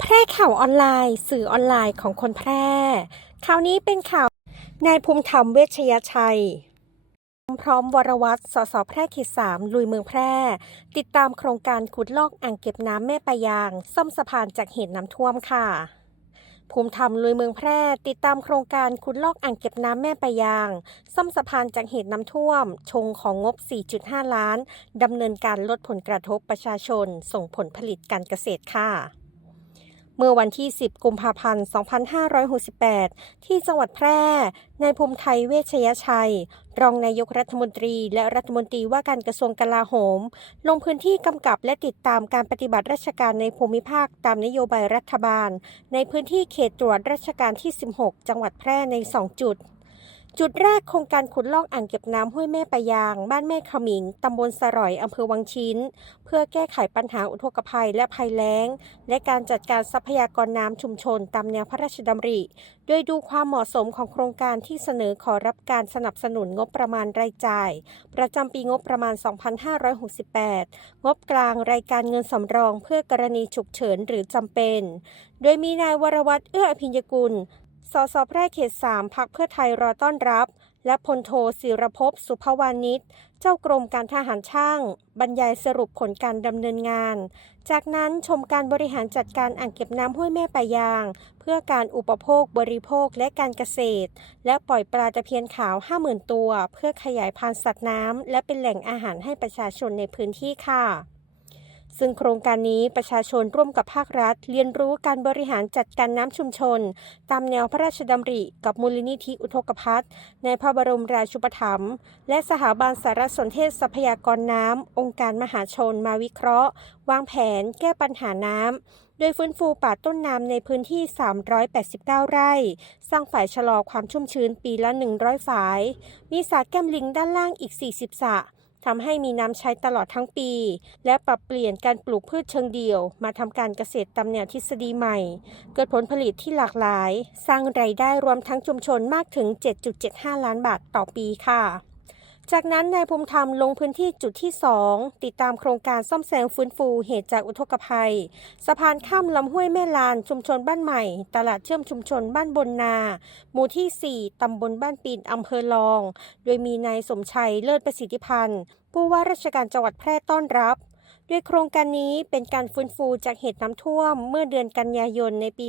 แพร่ข่าวออนไลน์ สื่อออนไลน์ของคนแพร่ข่าวนี้เป็นข่าวนายภูมิธรรมเวชยชัย พร้อมวรวัตรสสแพร่เขตสามลุยเมืองแพร่ ติดตามโครงการขุดลอกอ่างเก็บน้ำแม่ปะยาง ซ่อมสะพานจากเหตุน้ำท่วมค่ะภูมิธรรมลุยเมืองแพร่ ติดตามโครงการขุดลอกอ่างเก็บน้ำแม่ปะยาง ซ่อมสะพานจากเหตุน้ำท่วม ชงของงบ 4.5 ล้านดำเนินการลดผลกระทบประชาชน ส่งผลผลิตการเกษตรค่ะ เมื่อวันที่ 10 กุมภาพันธ์ 2568 ที่จังหวัดแพร่ นายภูมิไทยเวชยชัย รองนายกรัฐมนตรีและรัฐมนตรีว่าการกระทรวงกลาโหม ลงพื้นที่กำกับและติดตามการปฏิบัติราชการในภูมิภาคตามนโยบายรัฐบาล ในพื้นที่เขตตรวจราชการที่ 16 จังหวัดแพร่ใน 2 จุด จุดแรกโครงการขุดลอกอ่างเก็บน้ำห้วยแม่ปะยาง บ้านแม่ขมิง ตำบลสร่อยอำเภอวังชิ้น เพื่อแก้ไขปัญหาอุทกภัยและภัยแล้ง และการจัดการทรัพยากรน้ำชุมชนตามแนวพระราชดำริ โดยดูความเหมาะสมของโครงการที่เสนอขอรับการสนับสนุนงบประมาณรายจ่าย ประจำปีงบประมาณ 2568 งบกลางรายการเงินสำรอง เพื่อกรณีฉุกเฉินหรือจำเป็น โดยมีนายวรวัตรเอื้ออภิญญกุล สสแพร่เขต3พักเพื่อไทยรอต้อนรับ และพลโทศิรภพสุภวานิช เจ้ากรมการทหารช่าง บรรยายสรุปผลการดำเนินงาน จากนั้นชมการบริหารจัดการอ่างเก็บน้ำห้วยแม่ปะยาง เพื่อการอุปโภคบริโภคและการเกษตร และปล่อยปลาตะเพียนขาว 50,000 ตัว เพื่อขยายพันธุ์สัตว์น้ำและเป็นแหล่งอาหารให้ประชาชนในพื้นที่ค่ะ ซึ่งโครงการนี้ประชาชนร่วมกับภาครัฐ เรียนรู้การบริหารจัดการน้ำชุมชน ตามแนวพระราชดำริกับมูลนิธิอุทกภัทรในพระบรมราชูปถัมภ์และสถาบันสารสนเทศทรัพยากรน้ำ องค์การมหาชนมาวิเคราะห์ วางแผนแก้ปัญหาน้ำโดยฟื้นฟูป่าต้นน้ำในพื้นที่ 389 ไร่ สร้างฝ่ายชะลอความชุ่มชื้นปีละ 100 ฝาย มีสระแก้มลิงด้านล่างอีก 40 สระ ทำให้มีน้ำใช้ตลอดทั้งปี และปรับเปลี่ยนการปลูกพืชเชิงเดี่ยว มาทำการเกษตรตามแนวทฤษฎีใหม่ เกิดผลผลิตที่หลากหลาย สร้างรายได้รวมทั้งชุมชนมากถึง 7.75 ล้านบาทต่อปีค่ะ จากนั้นนายภูมิธรรมลงพื้นที่จุดที่ 2 ติดตามโครงการซ่อมแซมฟื้นฟูเหตุจากอุทกภัย สะพานข้ามลำห้วยแม่ลานชุมชนบ้านใหม่ ตลาดเชื่อมชุมชนบ้านบนนา หมู่ที่ 4 ตำบลบ้านปีนอำเภอลอง โดยมีนายสมชัยเลิศประสิทธิพันธ์ผู้ว่าราชการจังหวัดแพร่ต้อนรับ ด้วยโครงการนี้เป็นการฟื้นฟูจากเหตุน้ำท่วมเมื่อเดือนกันยายนในปี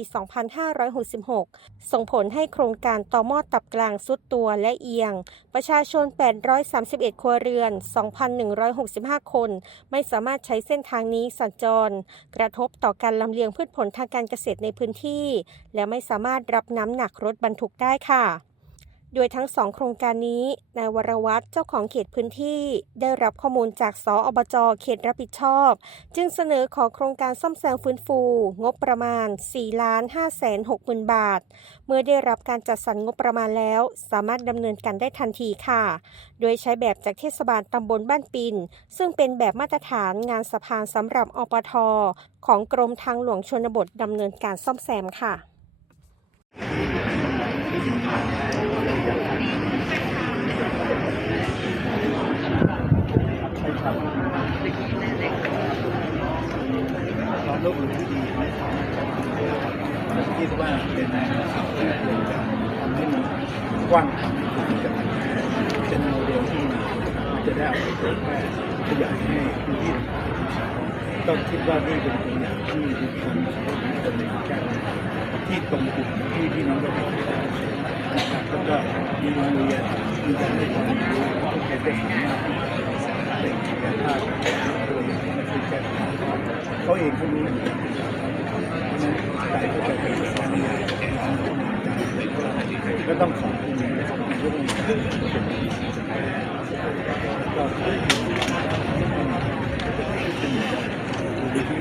2566 ส่งผลให้โครงการต่อหม้อตับกลางสุดตัวและเอียง ประชาชน 831 ครัวเรือน 2,165 คน ไม่สามารถใช้เส้นทางนี้สัญจร กระทบต่อการลำเลียงพืชผลทางการเกษตรในพื้นที่ และไม่สามารถรับน้ำหนักรถบรรทุกได้ค่ะ โดยทั้งสองโครงการนี้นายวรวัตรเจ้าของเขตพื้นที่ ได้รับข้อมูลจากสออบจเขตรับผิดชอบ จึงเสนอขอโครงการซ่อมแซมฟื้นฟู งบประมาณ 4 ล้าน5แสน6หมื่นบาท เมื่อได้รับการจัดสรรงบประมาณแล้ว สามารถดำเนินการได้ทันทีค่ะ โดยใช้แบบจากเทศบาลตำบลบ้านปิน ซึ่งเป็นแบบมาตรฐานงานสะพานสำหรับอปท ของกรมทางหลวงชนบทดำเนินการซ่อมแซมค่ะ ความร่วมมือที่ดี คิดว่าเป็นสิ่งที่ควรจะทำให้มันกว้างขวางขึ้นเป็นโมเดลที่จะได้เอาไปเผยแพร่ขยายให้พื้นที่ต่างคิดว่านี่เป็นตัวอย่างที่มีคนคนในแก้ที่ตรงกลุ่มที่พี่น้องประชาชนแล้วก็มีโรงเรียนมีการให้ความรู้ทุกคนได้สามารถเป็นการภาคตัวเองในการแก้ปัญหาเขาเองเขารู้ ต้องขอบคุณทุกคน